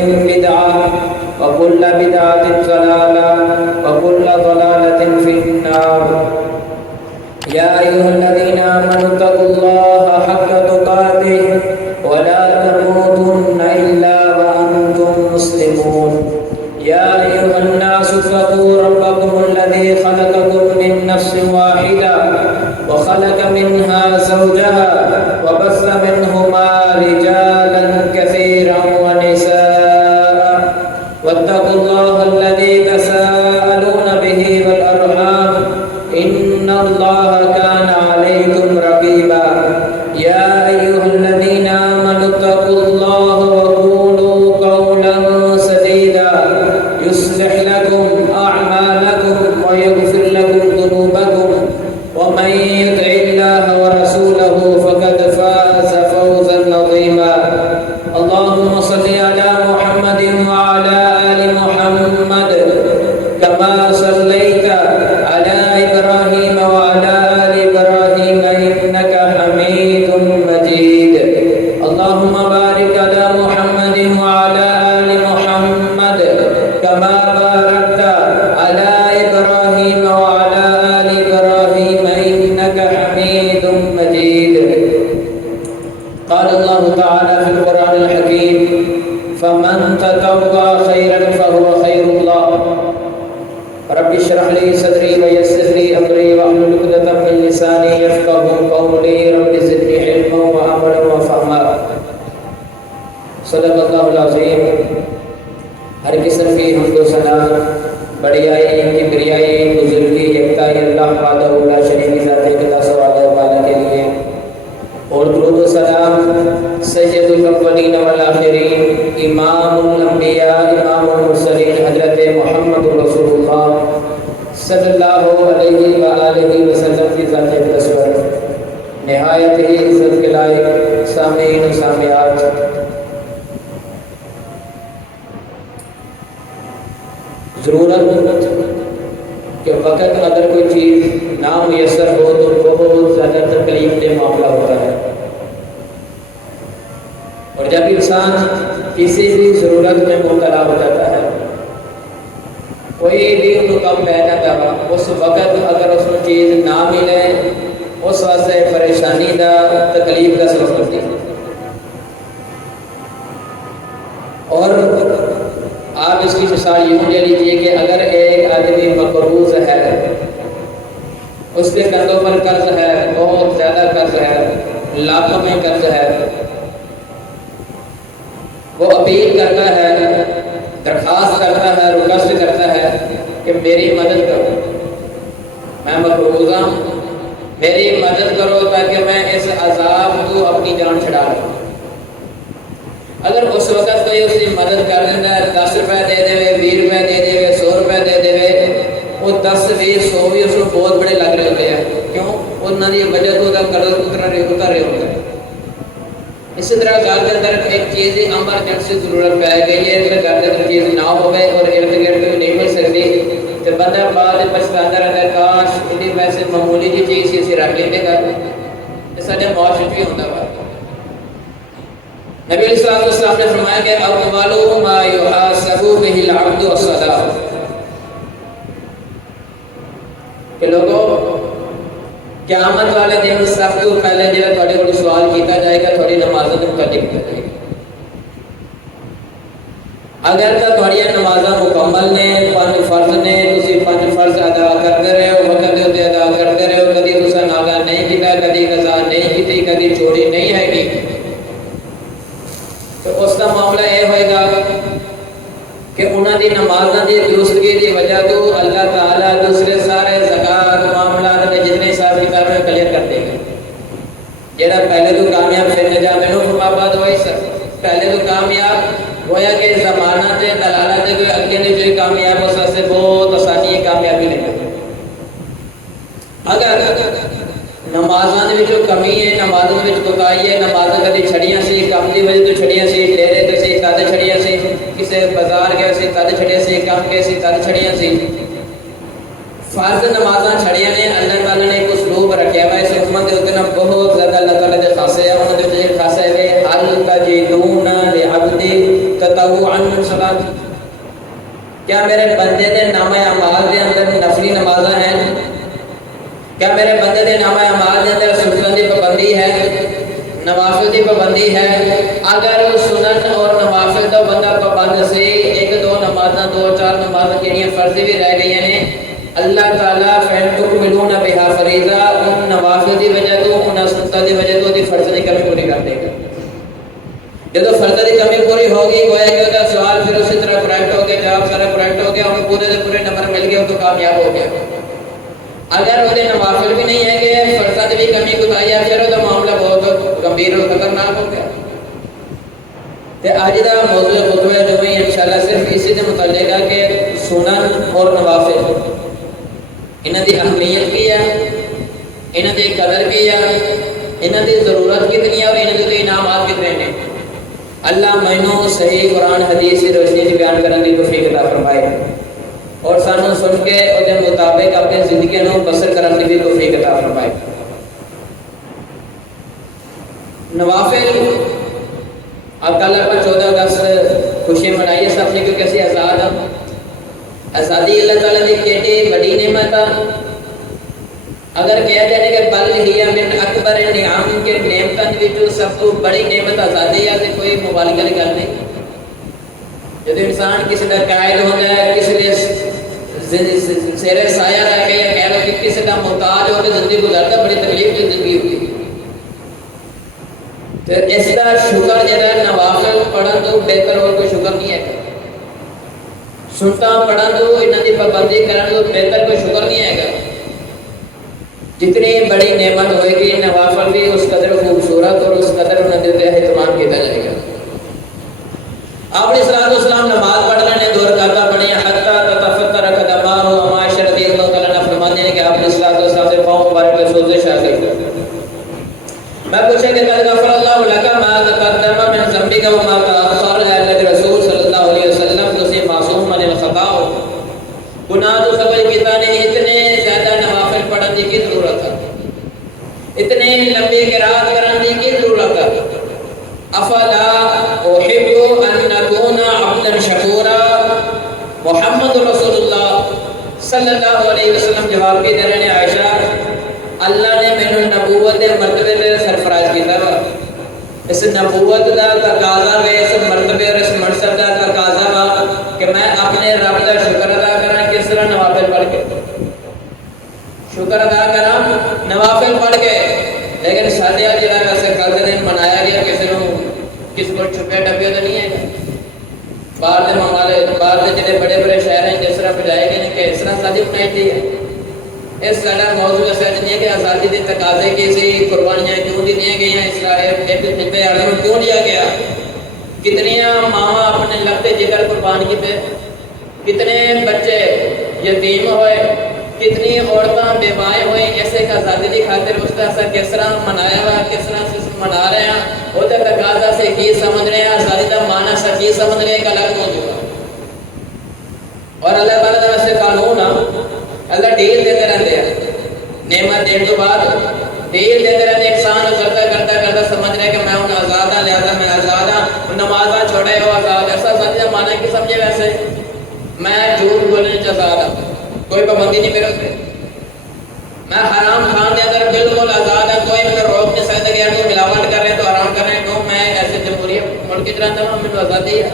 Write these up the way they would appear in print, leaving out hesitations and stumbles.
بدعة وكل بدعة ضلالة وكل ضلالة في النار. يا أيها الذين آمنوا اتقوا الله حق تقاته ولا تموتن إلا وأنتم مسلمون. يا أيها الناس اتقوا ربكم الذي خلقكم من نفس واحدة وخلق منها زوجها وبث منهما رجالا كثيرا ونساء واتقوا الله الذي تساءلون به والأرحام إن الله كان عليكم رقيبا. يا أيها الذين آمنوا اتقوا الله وقولوا قولا سديدا يصلح لكم أعمالكم ويغفر لكم ذنوبكم ومن يطع الله ورسوله فقد فاز فوزا عظيما. اللهم صل على محمد وعلى آل محمد كما صليت على إبراهيم وعلى آل إبراهيم إنك حميد مجيد. اللهم بارك على محمد وعلى آل محمد كما باركت على إبراهيم وعلى آل إبراهيم إنك حميد مجيد. قال الله تعالى في القرآن الحكيم فمن تطوع خيرا فهو خير الله. رب اشرح لي صدري ويسر لي أمري واحلل عقدة من لساني يفقهوا قولي. رب زدني علما وعملا وفهما. صدق اللہ العظیم. ہر قسم کی حمد و ثنا بڑیائی کبریائی بزرگی یکتائی اللہ وحدہ لا شریک ذات اقدس والا کے لیے اور درود و سلام سید الاولین والآخرین امام الانبیاء امام المرسلین حضرت محمد رسول اللہ صلی اللہ علیہ وآلہ وسلم کی ذات اقدس پر نہایت ہی عزت کے لائق سامعین و سامعات، ضرورت کہ وقت اگر کوئی چیز نامیسر ہو تو بہت زیادہ تکلیف دہ معاملہ ہوتا ہے، اور جب انسان کسی بھی ضرورت میں مبتلا ہو جاتا ہے، کوئی بھی ان کو کم پہ جاتا ہے، اس وقت اگر اس کو چیز نہ ملے اس واسطے پریشانی دا تکلیف کا سبب ہوتی ہے. اور آپ اس کی مثال یوں لے لیجیے کہ اگر ایک آدمی مقروض ہے، اس کے کندھوں پر قرض ہے، بہت زیادہ قرض ہے، لاکھوں میں قرض ہے، وہ اپیل کرتا ہے، درخواست کرتا ہے، ریکویسٹ کرتا ہے کہ میری مدد کرو، میں مقروض ہوں، میری مدد کرو تاکہ میں اس عذاب کو اپنی جان چھڑا لوں. اگر اس وقت کوئی اس کی مدد کر دینا ہے، 10 روپے دے دے، 20 روپے دے دے، 100 روپے دے دے، وہ 10 20 100 بھی اس کو بہت بڑے لگ رہے ہوتے ہیں. کیوں؟ انہوں نے وجہ تو قرض اتر رہے ہوتا ہے. اسی طرح گھر کے اندر ایک چیز ایمرجنسی ضرورت پی گئی ہے، اگر گھر کے اندر چیز نہ ہوئے اور ارد گرد بھی نہیں مل سکتی تو بندہ بعد پچھتاتا رہتا ہے کاش اتنی ویسے معمولی جی چیز ہی اسے رکھ لیتے گا. یہ سارے معاشرے بھی ہوتا ہے. نبی علیہ السلام نے فرمایا کہ اول ما یحاسب به العبد الصلاۃ، کہ لوگوں قیامت والے دن سب تو پہلے جب تھوڑے کو سوال کیتا جائے گا تھوڑی نمازوں کے متعلق. اگر تو تھوڑی نمازاں مکمل نے، 5 فرض نے، تسی 5 فرض ادا کرتے رہے ہو، وقت دے ادا کرتے رہے ہو، کبھی تسا ناغا نہیں کیتا، کبھی قضا نہیں کی، کبھی چوری نہیں ہے کی، تو اس کا معاملہ یہ ہوئے گا کہ انہوں دی نمازاں دی درستگی دی وجہ تو اللہ تعالیٰ دوسرے سارے زکات معاملات کے جتنے حساب کتاب میں کلیئر کر دے گا. جہاں پہلے تو کامیاب پھر نجات میں بعد ہوئی سر پہلے تو کامیاب گویا کہ زمانہ سے دلالت ہے کہ اگے نے جو کامیاب ہو سکتے بہت آسانی کامیابی نہیں کرتے. اگر نمازاں دے وچوں کمی ہے، نمازاں دے وچ کوتاہی ہے، نمازاں کدی چھڑیاں سی، کم دی وجہ تو چھڑیاں سی، ڈیرے تے سی تد چھڑیاں سی، کسے بازار گئے سی تد چھڑیاں سی، کم گئے سی تد چھڑیاں سی، فرض نمازاں چھڑیاں نے. اللہ تعالیٰ نے ایک اسلوب رکھیا ہوا ہے اس حکمت دے اوتے بہت زیادہ اللہ تعالیٰ دے خاصے ہیں. انہاں دے وچ خاصہ ہے حل تجدون لعبد تطوعا صلات کیا میرے بندے دے نامہ اعمال دے اندر نفلی نمازاں ہیں کیا میرے بندے دے نامہ اعمال دے اندر سنن دی پابندی ہے نوافل دی پابندی ہے اگر سنن اور نوافل تو بندہ پابند سے ایک دو نمازاں دو چار نمازاں جڑیاں فرض بھی رہ گئی ہیں اللہ تعالیٰ فین تکملون بہا فریضہ ان نوافل دی وجہ تو ان سنتوں دی وجہ تو دی فرض دی کمی پوری کر دے گا جب فرض دی کمی پوری ہوگی گویا کہ وہ سوال پھر اسی طرح کریکٹ ہو گیا جواب سارا کریکٹ ہو گیا اور پورے دے پورے نمبر مل گئے تو کامیاب ہو گیا اگر وہ نوافل بھی نہیں ہے کہ فرض دی بھی کمی کوتاہی ہے پھر وہ معاملہ بہت گمبھیر اور خطرناک ہو گیا تے اج دا موضوع خطبہ جو ہے انشاءاللہ صرف اسی دے متعلق ہے کہ سنن اور نوافل انہاں دی اہمیت کی ہے انہاں دی قدر کی ہے انہاں دی ضرورت کتنی ہے اور انہاں دے انعامات کتنے ہیں اللہ مینوں صحیح قرآن حدیث کی روشنی میں بیان کرنے کی توفیق عطا فرمائے اور سانوں سن کے اور دے مطابق اپنی زندگی نو بسر کرنے کی توفیق عطا فرمائے نوافل اب کل آپ 14 اگست خوشی منائیے سب نے کیونکہ اسی آزاد ہوں آزادی اللہ تعالیٰ کی کیٹی بڑی نعمت اگر کہا جائے کہ بل ہی من اکبر نعام کے نعمتوں وچوں سب تو بڑی نعمت آزادی ہے تو کوئی مبالغہ کی گل نہیں جب انسان کسی کا قائد ہوتا ہے کسی نے سیرے سایہ رہ کے یا کہہ لو کہ کسی کا محتاج ہو کے زندگی گزارتا بڑی تکلیف کی زندگی ہوتی تو اس کا شکر جڑا نوافل پڑھن تو بہتر اور کوئی شکر نہیں ہے سنتا پڑھن تو انہاں دی پابندی کرن تو بہتر کوئی شکر نہیں ہے گا جتنی بڑی نعمت ہوئے گی نوافل بھی اس قدر خوبصورت اور اس قدر انہاں دے اہتمام کیا جائے گا آپ نے صلی اللہ علیہ وسلم نماز پڑھ لینے دو رکعتاں پڑھیں حتی تتفطر قدماہ و عائشہ رضی اللہ تعالیٰ عنہ فرماتے ہیں کہ آپ نے صلی اللہ علیہ وسلم سے پاؤں مبارک پہ سوزش آ گئی میں پوچھے کہ قد غفر اللہ لک ما تقدم من ذنبک و ما تأخر ہے اللہ کے رسول صلی اللہ علیہ وسلم تو سے معصوم من الخطا گناہ تو سب کیتا نے اتنے زیادہ نوافل پڑھنے کی ضرورت ہے اتنے لمبی قرات کرنے کی ضرورت ہے افلا احب ان نكون عبدا شکورا محمد رسول اللہ صلی اللہ علیہ وسلم جواب کے دے رہے ہیں عائشہ اللہ نے میں نبوت دے مرتبے پہ سرفراز کیتا وا اس نبوت دا تقاضا ہے اس مرتبے اور اس منصب دا تقاضا وا کہ میں اپنے رب دا شکر ادا کراں کس طرح نوافل پڑھ کے شکر ادا کراں نوافل پڑھ کے لیکن ساڈے جڑا ویسے کل دے دن منایا گیا کسی کو چھپے ڈبے تو نہیں ہے باہر دے ممالک باہر دے جڑے بڑے بڑے شہر ہیں جس طرح بجائے گئے کہ اس طرح شادی منائی دی ہے اس سارا موضوع ایسا نہیں ہے کہ آزادی کے تقاضے کی سی قربانیاں کیوں دی گئی ہیں اسرائیل ایک خطے اعظم کیوں لیا گیا کتنی ماواں اپنے لگتے جگر قربان کیتے کتنے بچے یتیم ہوئے کتنی عورتیں بیوائیں ہوئیں ایسے کا آزادی کی خاطر اس کا ایسا کس طرح منایا ہوا کس طرح سے منا رہے ہیں وہ تقاضا سے کی سمجھ رہے ہیں آزادی کا معنی سا کی سمجھ رہے ہیں ایک الگ موضوع ہے اور اللہ تعالیٰ کا ویسے قانون اللہ ڈیل دیتے رہتے ہیں نعمت دین تو بعد ڈیل دیتے رہتے احسان کرتا کرتا کرتا سمجھ رہے کہ میں ان آزاد ہاں لہذا میں آزاد ہاں نمازاں چھوڑے ہو آزاد ایسا آزادی کا معنی کی سمجھے ویسے میں جھوٹ بولنے سے آزاد ہوں کوئی پابندی نہیں میرے پہ میں حرام کھان کے اندر بالکل آزاد ہوں کوئی مجھے روک نہیں سکتا کہ یار تو ملاوٹ کر رہے ہیں تو حرام کر رہے ہیں کیوں میں ایسے جمہوریت ملک کی طرح ہوں مجھے آزادی ہے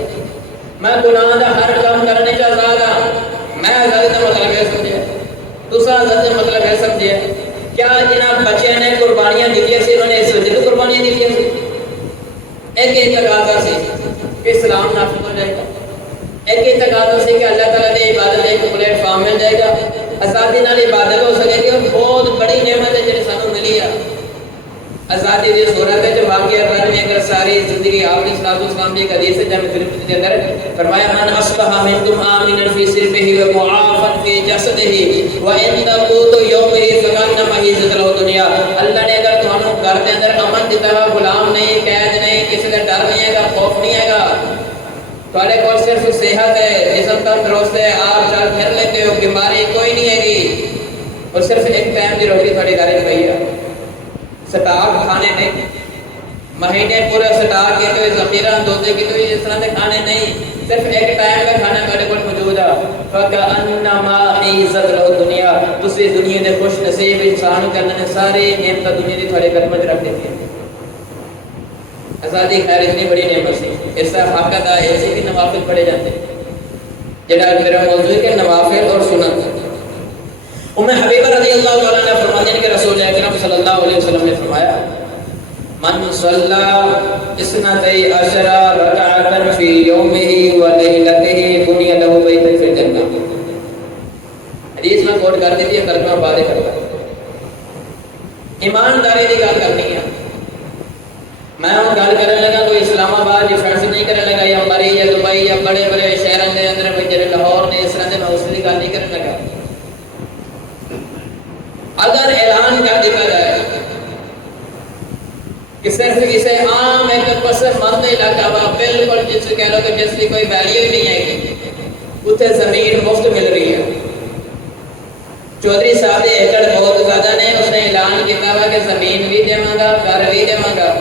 میں گناہ کا ہر کام کرنے سے آزاد ہوں میں آزادی کا مطلب یہ سمجھے دوسرا آزادی کا مطلب یہ سمجھے کیا جناب بچے نے قربانیاں دیتی سی انہوں نے اس وجہ سے قربانیاں دیتی سی ایک تقاضا سی کہ اسلام نافذ ہو جائے گا ایک تقاضا سی کہ اللہ تعالیٰ نے عبادت ایک پلیٹ فارم مل جائے گا آزادی نال عبادت ہو سکے گی اور بہت بڑی نعمت ہے جنہیں سانوں ملی ہے آزادی دی صورت ہے جو واقعہ کرنے اگر ساری زندگی آپ نے صلی اللہ علیہ کی حدیث ہے جامع ترمذی کے اندر فرمایا من اصبح منکم آمنا فی سربه ومعافا فی جسده وان قوت یومه فکانما حیزت له دنیا اللہ نے اگر تمہوں گھر کے اندر امن دیتا ہوا غلام نہیں قید نہیں کسی کا ڈر نہیں ہے گا خوف نہیں ہے گا تمہارے کو صرف صحت ہے جسم تندرست ہے آپ چل پھر لیتے ہو بیماری کوئی نہیں ہے گی اور صرف ایک ٹائم کی روٹی تھوڑی گھر میں پئی ہے سٹاک کھانے نہیں مہینے پورے سٹاک کے تو ذخیرہ اندوزے کی تو اس طرح کے کھانے نہیں صرف ایک ٹائم کا کھانا میرے کو موجود ہے فکأنما حیزت لہ دنیا تسی دنیا دے خوش نصیب انسان کرنے سارے نعمت دنیا دی تھوڑے قدم وچ رکھ دیتی ہیں آزادی خیر اتنی بڑی نعمت سی اس کا حق ادا ایسی کہ نوافل پڑھے جاتے جڑا میرا موضوع ہے کہ نوافل اور سنت حبیبہ رضی اللہ تعالیٰ عنہ فرماتے ہیں کہ رسول اکرم صلی اللہ علیہ وسلم نے فرمایا من صلی اثنتی عشر رکعتا فی یومہ و لیلتہ بنی لہ بیت فی الجنہ. حدیث میں کوٹ کر دیتی ہے ترجمہ واضح کرتا ہے. ایمانداری کی گل کرنی ہے. میں وہ گل کرنے لگا کوئی اسلام آباد ڈیفرنس نہیں کرنے لگا یا مری یا دبئی یا بڑے بڑے شہروں کے اندر جڑے لاہور نے اس طرح میں اس کی گل نہیں کرنے لگا. اگر اعلان کر دیا جائے کہ صرف اسے عام ایک پسماندہ علاقہ وا بالکل جس سے کہہ لو کہ جس کی کوئی ویلیو نہیں ہے اتنے زمین مفت مل رہی ہے. چودھری صاحب کے ایکڑ بہت زیادہ نے اس نے اعلان کیا ہوا کہ زمین بھی دیواں گا گھر بھی دیواں گا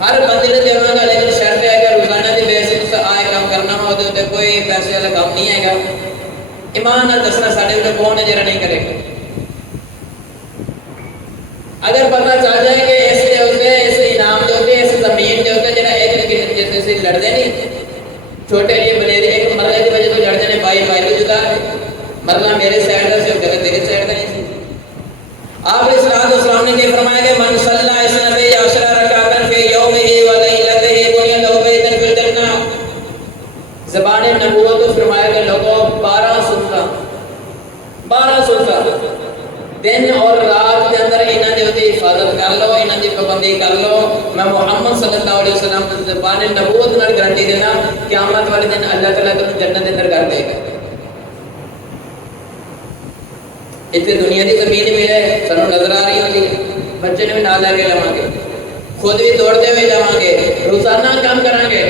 ہر بندے نے دیواں گا لیکن شرط ہے کہ روزانہ کی بیس آئے کام کرنا ہو تو کوئی پیسے والا کام نہیں ہے گا. ایمان نال دسنا ساڈے تے کون ہے جڑا نہیں کرے گا. اگر پتہ چل جائے کہ اس دے اوتے اس انعام دے اوتے اس زمین دے اوتے جڑا ایک جیسے سے لڑدے نہیں چھوٹے جی بلے ایک مرلے دی وجہ تو لڑدے نے بھائی بھائی تو جدا مرلہ میرے سائیڈ دا سی اور جگہ تیرے سائیڈ دا نہیں سی. آپ علیہ الصلوۃ والسلام نے یہ فرمایا کہ من صلی اثنتی عشر رکعتا فی یومہ و لیلتہ بنی لہ بیت فی الجنہ. زبان نبوت فرمایا کہ لوگوں 12 سنتا دن اور رات کے اندر انہاں دے اوتے حفاظت کر لو انہاں دی پابندی کر لو. میں محمد صلی اللہ علیہ وسلم کی زبان نبوت نال گارنٹی دینا قیامت والے دن اللہ تعالیٰ تمہیں جنت کے اندر کر دے گا. اتنے دنیا کی زمین ملے سانو نظر آ رہی ہوتی بچے نے بھی نہ لے کے جاواں گے خود بھی دوڑتے ہوئے جاواں گے روزانہ کام کریں گے.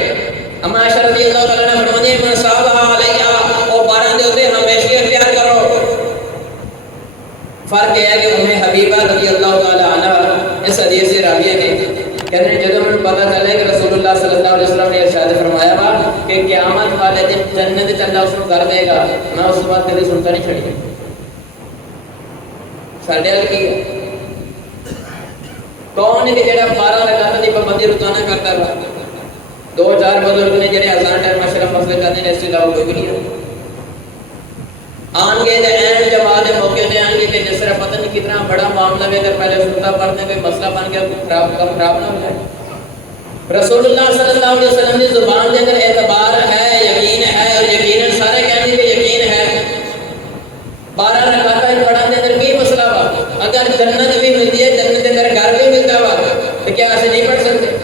اما عائشہ رضی اللہ تعالیٰ عنہ فرماتی ہیں من صابہ علیہ او 12 دے اوتے ہمیشہ اختیار کرو. فرق یہ ہے کہ انہیں حبیبہ رضی اللہ تعالیٰ عنہ اس حدیث سے راویہ نے کہتے ہیں جب انہیں پتہ چلے کہ رسول اللہ صلی اللہ علیہ وسلم نے ارشاد فرمایا با کہ قیامت والے دن جنت چ اللہ اس کو کر دے گا میں اس بات کبھی سنتا نہیں چھڑی. ساڈے ال کی کون ہے کہ جڑا 12 رکعتاں دی پابندی روزانہ کرتا رہا. 2-4 بزرگ نے جڑے اذان ٹائم مشرف مسئلے کرتے ہیں اس کے علاوہ کوئی بھی نہیں ہے. آن گے تے اہم جماعت کے موقع تے آن گے کہ جس طرح پتہ نہیں کتنا بڑا معاملہ ہے اگر پہلے سنتا پڑھنے کوئی مسئلہ بن گیا خراب نہ ہو جائے. رسول اللہ صلی اللہ علیہ وسلم کی زبان کے اندر اعتبار ہے یقین ہے اور یقیناً سارے کہیں کہ یقین ہے. 12 رکعتیں پڑھنے کے اندر کی مسئلہ وا اگر جنت بھی ملتی ہے جنت کے اندر گھر بھی ملتا وا تو کیا ایسے نہیں پڑھ سکتے.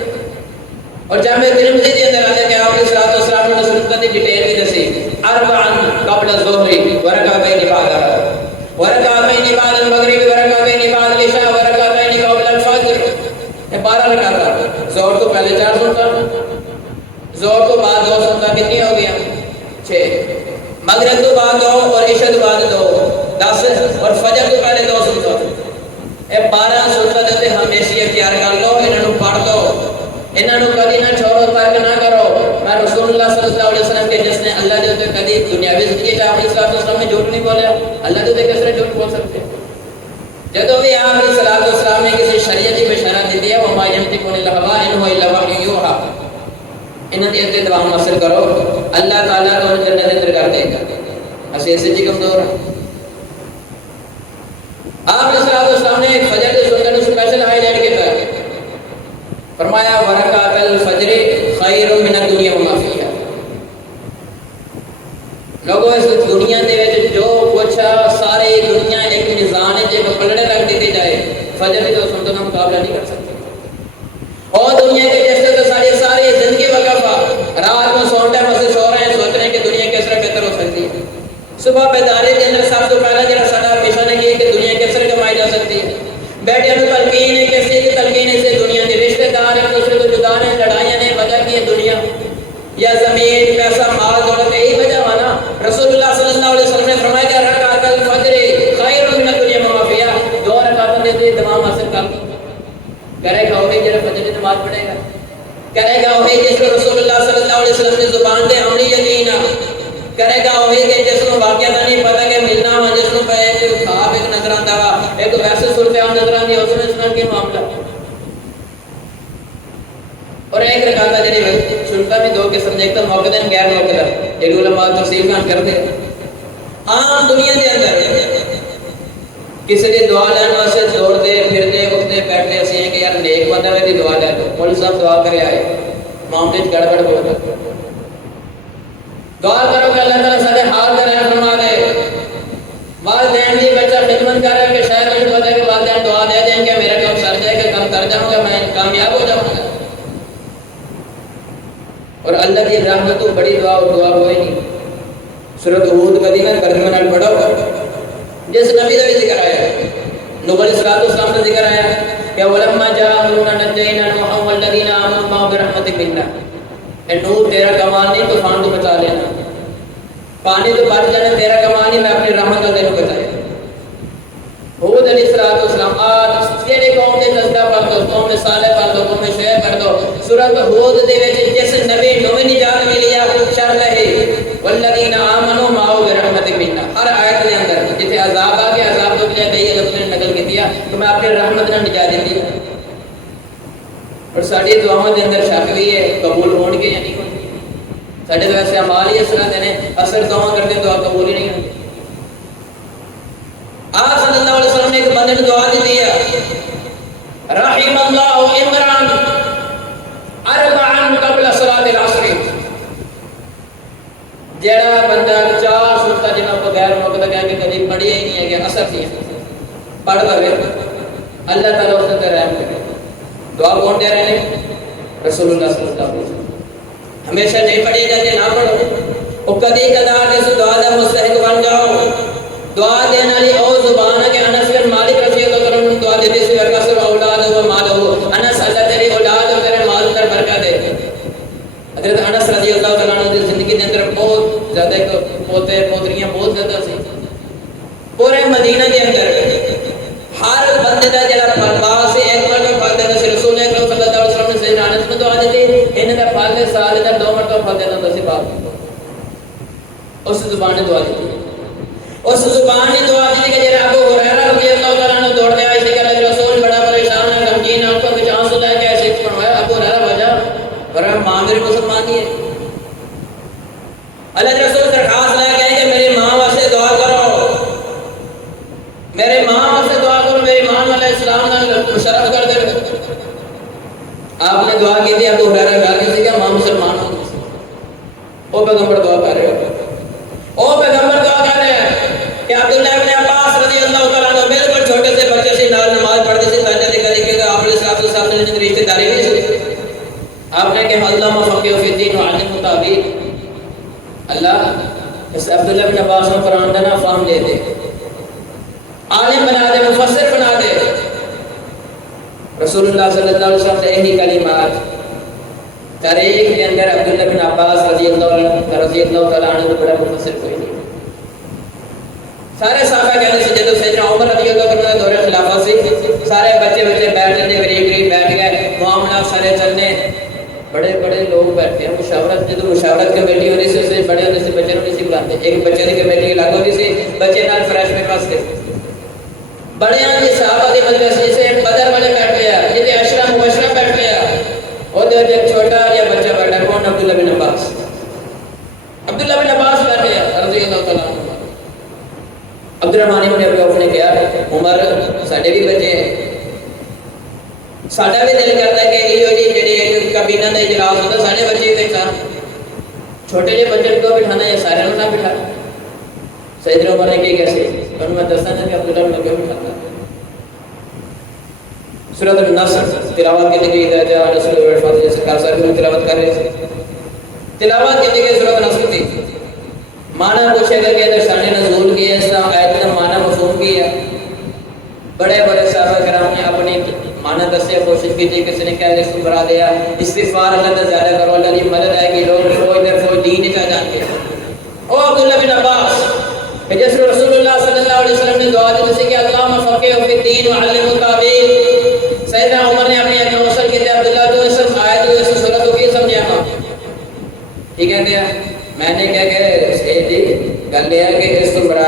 اور جامع ترمذی کے اندر آتا ہے کہ آپ علیہ الصلوۃ والسلام نے سنت کی ڈیٹیل بھی دسی اربعا قبل الظہر ورکعتین بعدها ورکعتین بعد المغرب ورکعتین بعد العشاء ورکعتین قبل الفجر. یہ 12 رکعتیں ظہر تو پہلے 4 سنتا ظہر تو بعد 2 سنتا کتنی ہو گیا 6 مغرب تو بعد 2 اور عشاء تو بعد 2 10 اور فجر تو پہلے 2 سنتا. یہ 12 سنت تے ہمیشہ اختیار کر لو انہاں نوں پڑھ لو انہاں نوں کبھی نہ چھوڑو ترک نہ کرو. میں رسول اللہ صلی اللہ علیہ وسلم کے جس نے اللہ دے اوتے کبھی دنیاوی زندگی تے اپنی صلوات والسلام نے جھوٹ نہیں بولیا اللہ دے اوتے کس طرح جھوٹ بول سکتے. جدوں بھی آپ علیہ الصلوۃ والسلام نے کسی شریعت کی بشارت دی ہے وما ينطق عن الهوى ان هو الا وحي يوحى انہاں دے تے دوام حاصل کرو اللہ تعالیٰ کو جنت اندر کر دے گا. اسی ایسے جی کمزور ہیں. آپ علیہ الصلوۃ والسلام نے فجر کے سنت کو اسپیشل ہائی لائٹ کیا ہے فرمایا ورکعت الفجر خیر من الدنیا وما فیہا. لوگوں اس دنیا دے وچ جو کچھ سارے دنیا ایک نظام ہے جے پلڑے رکھ دیتے جائے فجر کی تو سنتوں کا مقابلہ نہیں کر سکتے. اور دنیا کے جیسے تو ساری زندگی وقف رات میں سونے ٹائم سے سو رہے ہیں سوچ رہے ہیں کہ دنیا کس طرح بہتر ہو سکتی ہے. صبح بیداری کے اندر سب سے پہلا جڑا سارا مشن ہے کہ دنیا کس طرح کمائی جا سکتی ہے. بیٹے میں تلقین ہے کیسے کی تلقین ہے سے دنیا کے رشتہ دار ایک دوسرے کو جدا نے لڑائیاں نے وجہ کی ہے دنیا یا زمین پیسہ مال دولت یہی وجہ ہے نا. رسول اللہ صلی اللہ علیہ وسلم نے فرمایا کہ رکعت الفجر خیر من الدنیا وما فیہا. 2 رکعتیں دے دوام حاصل کر کرے گا اور جڑا فجر کی نماز پڑھے گا کرے گا وہی جس کو رسول اللہ صلی اللہ علیہ وسلم نے زبان دے عملی یقین کرے گا وہی کہ جس کو واقعہ نہیں پتا کہ ملنا ہوا جس کو پہ خواب ایک نظر آتا ہوا ایک ویسے صورتحال نظر آتی اس میں سنن کے معاملہ اور ایک رکعت جڑی سنتا بھی دو قسم ایک تو موقع دین غیر موقع دا ایک علماء تفصیل بیان کرتے عام دنیا دے اندر کسی دی دعا لینے واسطے دوڑتے پھرتے اٹھتے بیٹھتے اسی ہیں کہ یار نیک بندہ ہے دی دعا لے تو مولوی صاحب دعا کرے آئے معاملے وچ گڑبڑ بہت ہے دعا کرو کہ اللہ تعالیٰ سارے حال کا رحم فرما دے والدین کی بچہ خدمت کر رہا ہے کہ شاید مجھے پتا ہے کہ والدین دعا دے دیں کہ میرا کام سر جائے کہ کم کر جاؤں گا میں کامیاب ہو جاؤں گا اور اللہ کی رحمت تو بڑی دعا اور دعا کوئی نہیں سورۃ ہود کا دینا کلمہ نال پڑھو جس نبی کا بھی ذکر آیا ہے نوح علیہ السلام کا ذکر آیا ہے کہ ولما جاء امرنا نجینا نوحا والذین آمنوا معه برحمت منا اے نوح تیرا کمال نہیں طوفان تو بچا لینا پانی تو بچ جانا تیرا کمال نہیں میں اپنی رحمت کا تینوں بچایا ہود علیہ السلام آج تیرے قوم کے تذکرہ پڑھ دو قوم صالح پڑھ دو قوم شعیب پڑھ دو سورۃ ہود دے وچ جس نبی نوح نجات ملی ہے شرط ہے والذین آمنوا معه برحمت منا ہر آیت دے اندر جتھے عذاب آ گیا عذاب تو بجائے کئی لفظ نے نقل کی دیا تو میں اپنی رحمت نال نجات دیتی اور ساری دعاؤں دے اندر شک بھی ہے قبول ہون کے یا نہیں ہون ساڈے تو ویسے اعمال ہی اس طرح دے نے اثر دعا کرتے دعا قبول ہی نہیں ہوتی آپ صلی اللہ علیہ وسلم نے ایک بندے نے دعا دی ہے رحم اللہ عمران اربعا قبل صلاۃ العصر جڑا بندہ چار سنتا جنہاں کو غیر موقع کہہ کے کبھی پڑھی ہی نہیں ہے کہ اثر نہیں ہے پڑھ لے اللہ تعالیٰ اس نے رحم کرے دعا کون دے رہے ہیں رسول اللہ صلی اللہ علیہ وسلم ہمیشہ نہیں پڑھی جاتے نہ پڑھو وہ کدی کدا اس دعا دا مستحق بن جاؤ دعا دینے والی او زبان ہے کہ انس بن مالک رضی اللہ عنہ دعا دیتے سے ورکسر اولاد و مال ہو انس اللہ تیری اولاد اور تیرے مال پر برکت دے حضرت انس رضی اللہ تعالیٰ عنہ کی زندگی کے اندر بہت زیادہ پوتے پوتریاں بہت زیادہ سی پورے مدینہ کے اندر ہر بندے دا جڑا پاس سے ایک مرتبہ پھل دینا سی رسول اکرم صلی اللہ علیہ وسلم نے سیدنا انس کو دعا دیتی انہاں دا پھل سال دا 2 مرتبہ پھل دینا سی باپ اس زبان نے دعا دی اس زبان نے دعا دی کہ جڑا ابو ہریرہ رضی اللہ تعالیٰ عنہ دوڑ دے آئے کہ اللہ کے رسول بڑا پریشان ہے غمگین آنکھوں میں آنسو لے کے ایسے فرمایا ابو ہریرہ وجہ ورنہ ماں میری مسلمان نہیں ہے اللہ کے رسول درخواست لے کے کہ میری ماں واسطے دعا کرو میرے ماں واسطے دعا کرو میری ماں علیہ السلام نے مشرف کر دے آپ نے دعا کی تھی ابو ہریرہ گھر میں سے کہ ماں مسلمان ہو گئی او پیغمبر دعا کر رہے ہو او پیغمبر دعا کر رہے ہیں کہ عبداللہ ابن عباس رضی اللہ تعالیٰ عنہ بالکل چھوٹے سے بچے سے نال نماز پڑھتے سے پہلے دکھا دیکھے کہ آپ علیہ السلام نے جن رشتے داری بھی سنی آپ نے کہ علامہ فقیہ فی الدین وعلم تعبیر اللہ اس عبداللہ ابن عباس کو قرآن کا نام فہم دے دے عالم بنا دے مفسر بنا دے رسول اللہ صلی اللہ علیہ وسلم سے یہی کلمات تاریخ کے اندر عبداللہ بن عباس رضی اللہ تعالیٰ عنہ نے بڑا مفسر کوئی نہیں سارے صحابہ کہنے سے جب سیدنا عمر رضی اللہ عنہ دور خلافت سے سارے بچے بیٹھ جاتے غریب بیٹھ گئے معاملات سارے چلنے بڑے بڑے لوگ بیٹھتے ہیں مشاورت جب مشاورت کمیٹی ہوتی سی اسے بڑے ہوتے سے بچے نہیں سی بلاتے ایک بچے کی کمیٹی الگ ہوتی سی بچے نال فریش میں پاس کے بڑے ہیں یہ صحابہ دی مجلس جسے بدر والے بیٹھ گیا جسے عشرہ مبشرہ بیٹھ گیا اور ایک چھوٹا یا بچہ بیٹھا کون عبداللہ بن عباس عبداللہ بن عباس بیٹھ گیا رضی اللہ تعالیٰ عنہ عبد الرحمن بن ابی عوف نے کہا عمر ساڈے بھی بچے ہیں ساڈا بھی دل کرتا ہے کہ یہ جی جڑی ایک کابینہ کا اجلاس ہوتا سارے بچے تے سن چھوٹے جے بچے کو بٹھانا ہے سارے نہ بٹھا سیدنا عمر نے کہ کیسے اور میں دسنا کہ عبداللہ بن ابی بٹھاتا سورۃ النصر تلاوت کے لیے ادھر جا رسول اللہ صلی اللہ علیہ وسلم سرکار تلاوت کر رہے تھے تلاوت کے لیے سورۃ النصر تھی معنی پوچھے گا کہ اندر شان نزول کی ہے اس آیت کا معنی مفہوم کی ہے بڑے بڑے صحابہ کرام نے اپنی معنی دستے کوشش کی تھی کسی نے کہہ رسول برا دیا استغفار اللہ کا زیادہ کرو اللہ کی مدد آئے گی لوگ فوج در فوج دین کا جان کے او عبداللہ بن عباس کہ جس رسول اللہ صلی اللہ علیہ وسلم نے دعا دی جسے کہ اللہم فقیہ فی الدین وعلم التاویل سیدنا عمر نے اپنی اکرم وصل کی تھی عبداللہ تو اس آیت کو اس سورۃ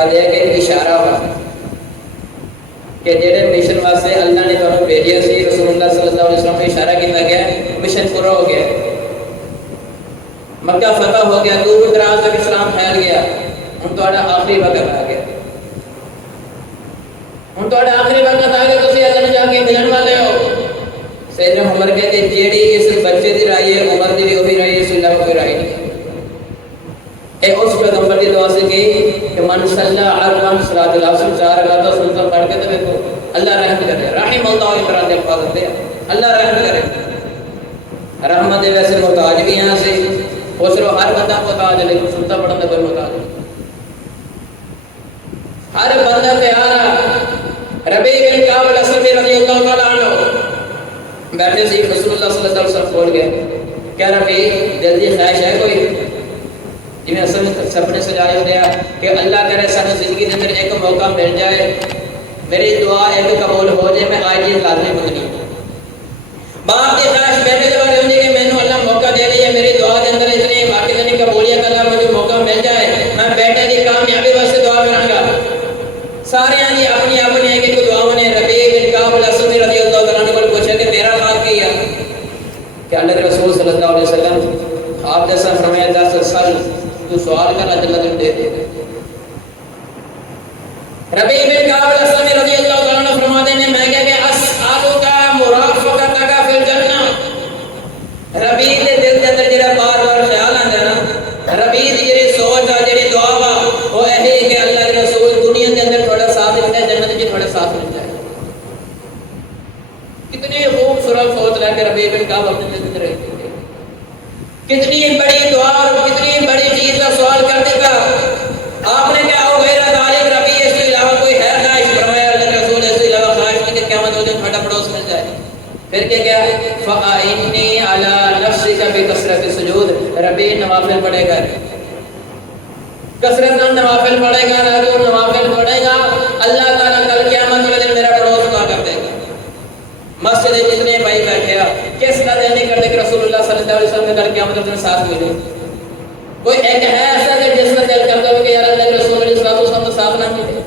مراد ہے کہ اشارہ وا کہ جڑے مشن واسطے اللہ نے تمہیں بھیجیا سی، رسول اللہ صلی اللہ علیہ وسلم کو اشارہ کیتا گیا، مشن پورا ہو گیا، مکہ فتح ہو گیا، دور دراز تک اسلام پھیل گیا، ہن تہاڈا آخری وقت آ گیا، ہن تہاڈا آخری وقت آ گیا، تسی اللہ جا کے ملن والے ہو۔ سیدنا عمر کہتے جیڑی اس بچے دی رائے ہے عمر دی بھی وہی رائے ہے، اس اللہ کوئی رائے نہیں۔ اے اس پیغمبر دی دعا سے کہ من صلی علیہ صلاۃ العصر 4 رکعتاں سنت پڑھ کے تے دیکھو اللہ رحم کرے، رحم اللہ عمران دے الفاظ دے اللہ رحم کرے، رحمت دے ویسے محتاج بھی ہیں سے اس رو ہر بندہ محتاج ہے، لیکن سنت پڑھن دا کوئی محتاج نہیں، ہر بندہ تیار ہے۔ ربیع بن کعب الاسلمی رضی اللہ تعالی عنہ بیٹھے سی، رسول اللہ صلی اللہ علیہ وسلم بول گئے کیا ربیع دل دی خواہش ہے کوئی؟ جی اصل سپنے سجائے ہوتے ہیں کہ اللہ کرے سانو زندگی کے اندر ایک موقع مل جائے، میری دعا ایک قبول ہو جائے، میں آج یہ لازمی منگنی باپ کی خواہش بیٹے کے بارے میں کہ مینوں اللہ موقع دے رہی ہے، میری دعا کے اندر اتنی باقی اتنی قبولیت اللہ مجھے موقع مل جائے، میں بیٹے کی کامیابی واسطے دعا کروں گا۔ سارے آنی اپنی اپنی ہے کہ کوئی دعا نے ربیع بن کعب الاسلمی رضی اللہ تعالیٰ عنہ کو پوچھا کہ تیرا خواب کیا کہ اللہ کے رسول صلی اللہ علیہ وسلم خواب جیسا فرمایا 10 سال تو سوال کر اللہ تجھے دے دے۔ ربیع بن کعب الاسلمی رضی اللہ تعالیٰ عنہ فرماتے ہیں میں کہا کہ اسالک مرافقتک فی الجنہ، ربیع دے دل کے اندر جڑا بار بار خیال آندا نا، ربیع دی جڑی سوچ آ جڑی دعا وا وہ ہے کہ اللہ کے رسول دنیا کے اندر تھوڑا ساتھ ملتا ہے، جنت میں تھوڑا ساتھ ملتا ہے۔ کتنی خوبصورت سوچ لے کے ربیع بن کعب اپنے دل کے اندر رہتے تھے، کتنی بڑی دعا اور کتنی بڑی چیز کا سوال کر دیتا۔ آپ نے کہا او غیر ذالک ربیع اس کے علاوہ کوئی ہے خواہش؟ فرمایا اللہ کے رسول اس کے علاوہ خواہش نہیں کہ قیامت ہو جائے پھٹا پڑوس مل جائے۔ پھر کیا فَإِنِّي عَلَى نَفْسِكَ بِكَثْرَةِ السُّجُودِ، ربیع نوافل پڑھے گا، کثرت نوافل پڑھے گا، تو نوافل پڑھے گا، اللہ تعالیٰ کل قیامت والے دن میرا پڑوس کا کر دے گا۔ مسجد جتنے بھائی بیٹھے کس کا دل نہیں کرتے کہ رسول اللہ صلی اللہ علیہ وسلم کل قیامت والے دن ساتھ ملے؟ کوئی ایک ہے ایسا کہ جس کا دل کرتا ہو کہ یار اللہ کے رسول علیہ السلام تو ساتھ نہ ملے؟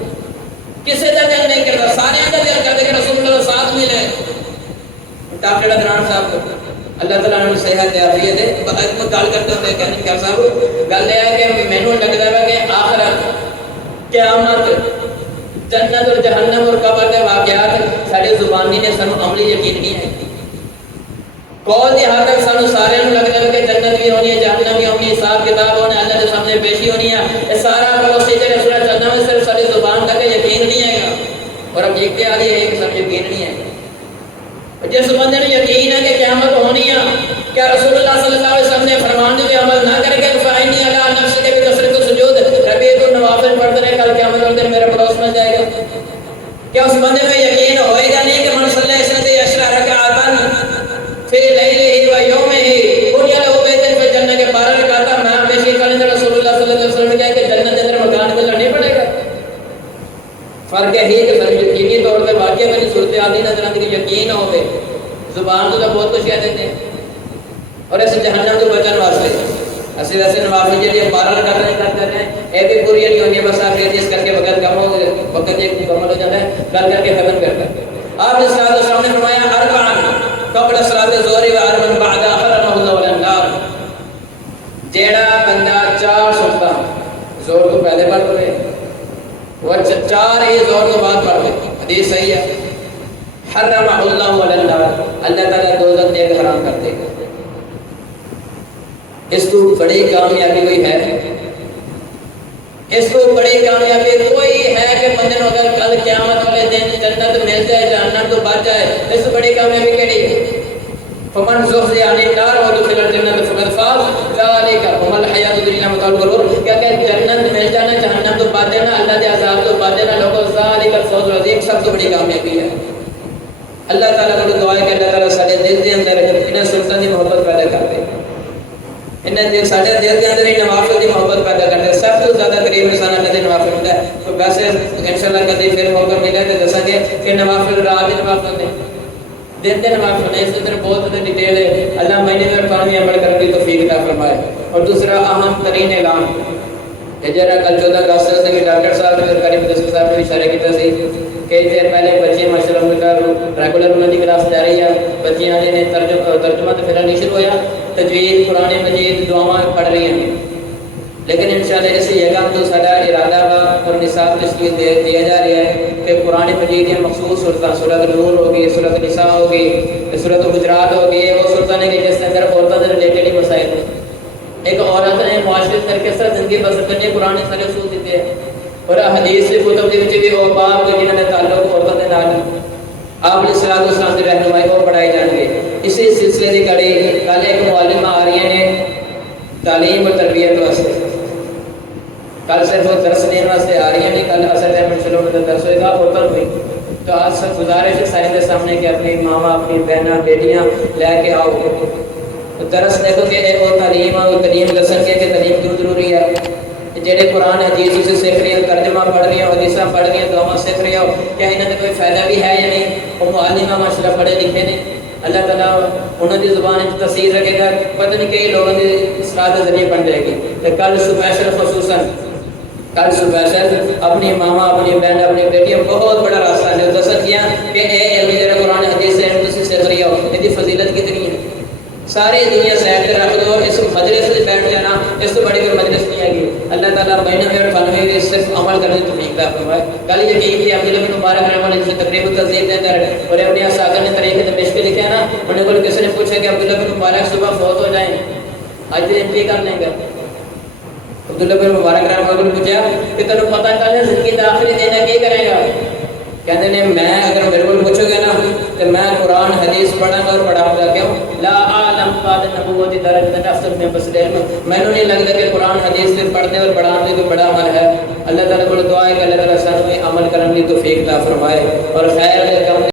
کسی کا دل نہیں کرتا، سارے کا دل کرتے کہ رسول اللہ ساتھ ملے۔ ڈاکٹر عدنان صاحب کو اللہ تعالیٰ نے صحت عافیت دے، میں گل کرتے ہوتے کہنے کیا صاحب گل یہ ہے کہ مینوں لگتا ہے کہ آخرت قیامت جنت اور جہنم اور قبر کے واقعات ساری زبانی نے سانو عملی یقین نہیں ہے، قول دی حد تک سانو سارے نوں لگتا ہے کہ جنت بھی ہونی ہے، جہنم بھی ہونی ہے، حساب کتاب ہونا، اللہ کے سامنے پیشی ہونی ہے، یہ سارا بلو سیدھے رسول چلنا میں صرف ساری زبان تک یقین نہیں ہے گا، اور اب ایک آ رہی ہے کہ سب یقین نہیں ہے۔ جس بندے نے یقین ہے کہ قیامت ہونی ہے، کیا رسول اللہ صلی اللہ علیہ وسلم نے فرمان دے عمل نہ کر کے فَإِنِّي عَلَىٰ نَفْسِكَ بِكَثْرَةِ السُّجُودِ، ربیع کو نوافل پڑھتے رہے کل قیامت والے دن میرا پڑوس مل جائے گا؟ کیا اس بندے میں یقین ہوئے گا نہیں کہ من صلی اثنتي عشر رکعۃ فی لیلہ و یومہ بنی لہ بیت فی الجنہ کے 12 رکعتاں میں ہمیشہ کرنے رسول اللہ صلی اللہ علیہ وسلم نے کہا کہ جنت کے اندر مکان ملنا نہیں پڑے گا۔ فرق ہے کہ سب یقینی طور پہ واقعہ میں صورتحال نہیں نظر آتی کہ یقین ہو گئے زبان تو بہت کچھ کہہ دیتے ہیں، اور ایسے جہنم تو بچن واسطے اسی ویسے نوافل جی 12 رکعت نہیں کرتے رہے یہ بھی پوری نہیں ہوتی ہے، بس آپ جس کر کے وقت کم ہو وقت ایک مکمل ہو جاتا ہے گل کر کے ختم کرتا ہے۔ آپ نے صلی اللہ علیہ وسلم نے فرمایا اربعا قبل صلاۃ الظہر و اربعا بعد اخرجہ اللہ علی النار، جیڑا بندہ 4 سنتاں زور تو پہلے پڑھ لے وہ 4 ہی زور تو بعد پڑھ لے، حدیث صحیح ہے، حرمہ اللہ علی النار، اللہ تعالیٰ دوزخ میں حرام کر دے گا۔ اس کو بڑی کامیابی کوئی ہے؟ اس کو بڑی کامیابی کوئی ہے کہ بندے اگر کل قیامت والے دن جنت مل جائے جہنم تو بچ جائے، اس سے بڑی کامیابی کیڑی ہے؟ فمن زحزح عن النار وادخل الجنة فقد فاز ذلك هم الحیاۃ الدنیا مطابق غرور، کیا کہ جنت مل جانا، جہنم تو بچ جانا، اللہ کے عذاب تو بچ جانا، لوگوں ذلك الفوز العظیم، سب سے بڑی کامیابی ہے۔ اللہ تعالیٰ کو دعا ہے کہ اللہ تعالیٰ سارے دل کے اندر انہیں سنتوں کی محبت پیدا کر دے، انہیں سارے دل کے اندر ہی نوافل کی محبت پیدا کر دے۔ سب سے زیادہ قریب انسان اللہ کے نوافل ہوتا ہے، تو ویسے انشاءاللہ کبھی پھر موقع ملے تو دسیں گے کہ نوافل رات کے نوافل ہیں، دن کے نوافل ہیں، اس کے اندر بہت زیادہ ڈیٹیل ہے، اللہ مہینے میں 5 عمل کرنے کی توفیق عطا فرمائے۔ اور دوسرا اہم ترین اعلان کہ جرا کل 14 اگست سے بھی ڈاکٹر صاحب نے اور قاری مدثر صاحب نے بھی اشارہ کیا سی کہ دیر پہلے بچے ماشاءاللہ ریگولر انہوں کی کلاس جا رہی ہے، بچیاں نے ترجمہ تو پھر نہیں شروع ہوا، تجوید قرآن مجید دعاواں پڑھ رہی ہیں، لیکن انشاءاللہ اس یگم تو سارا ارادہ کا اور نصاب تشکیل دیا جا رہا ہے کہ قرآن مجید کی مخصوص صورتیں، سورۃ نور ہوگی، سورۃ نساء ہوگی، سورۃ حجرات ہوگی، وہ صورتیں ہیں کہ جس کے اندر عورتوں سے ریلیٹڈ ہی مسائل ہیں۔ ایک عورت نے معاشرے کے اندر کس طرح زندگی بسر کرنی ہے، قرآن سارے اصول دیتے ہیں، اور حدیث کی کتب کے بھی وہ باب جنہوں نے تعلق عورتوں کے نال آپ علیہ الصلوۃ والسلام کی رہنمائی وہ پڑھائے جان گے۔ اسی سلسلے کی کڑی کل ایک معلمہ آ رہی ہیں تعلیم اور تربیت واسطے، کل صرف وہ درس دینے واسطے آ رہی ہیں، نہیں کل اصل احمد چلو میں درس ہوئے گا عورتوں بھی، تو آج سب گزارش ہے سارے کے سامنے کہ اپنی ماما اپنی بہنیں بیٹیاں لے کے آؤ درس دیکھو کہ وہ تعلیم اور تعلیم دسن کے کہ تعلیم کیوں ضروری ہے، جہے قرآن حدیث سے سیکھ رہے ہو، ترجمہ پڑھ رہے ہو، حدیثاں پڑھ رہے ہو، دعاواں سیکھ رہے ہو، کیا انہوں نے کوئی فائدہ بھی ہے یا نہیں؟ وہ معلمہ ماشاءاللہ پڑھے لکھے نے، اللہ تعالیٰ انہوں کی زبان تاثیر رکھے گا، پتہ نہیں کئی لوگوں کی اصلاح کے ذریعے بن جائے گی۔ تو کل اسپیشل خصوصاً کل اسپیشل اپنی ماما اپنی بہن اپنی بیٹیاں بہت بڑا راستہ ہے دسن کیا کہ اے علم جڑا قرآن حدیث سے تسی سیکھ رہی ہو، اس کی فضیلت کتنی ہے، ساری دنیا سائڈ پہ رکھ دو، اس مجلس سے بیٹھ جانا، اس سے بڑی کوئی مجلس نہیں آئے گی۔ اللہ تعالیٰ مہینہ میں اور فن میں صرف عمل کرنے کی توفیق عطا فرمائے۔ کل یقین تھی عبداللہ بن مبارک رحمہ اللہ جس نے تقریب التہذیب کے اندر اور اپنے اساتذہ نے طریقے سے پیش پہ لکھا ہے نا، انہوں کو کسی نے پوچھا کہ عبداللہ بن مبارک صبح فوت ہو جائیں آج دن کی کر لیں گے؟ عبداللہ بن مبارک رحمہ اللہ نے پوچھا کہ تمہیں پتہ چل ہے زندگی کا آخری دن ہے کی کرے گا؟ کہتے ہیں میں اگر میرے کو پوچھو گے نا تو میں قرآن حدیث پڑھاں گا اور پڑھاؤں گا، کیوں؟ لا اعلم بعد نبوت درجۃ افضل من بسط العلم، میں نہیں لگتا کہ قرآن حدیث سے پڑھنے اور پڑھانے کوئی بڑا عمل ہے۔ اللہ تعالیٰ کو دعا ہے کہ اللہ تعالیٰ سانوں عمل کرنے کی توفیق عطا فرمائے اور خیر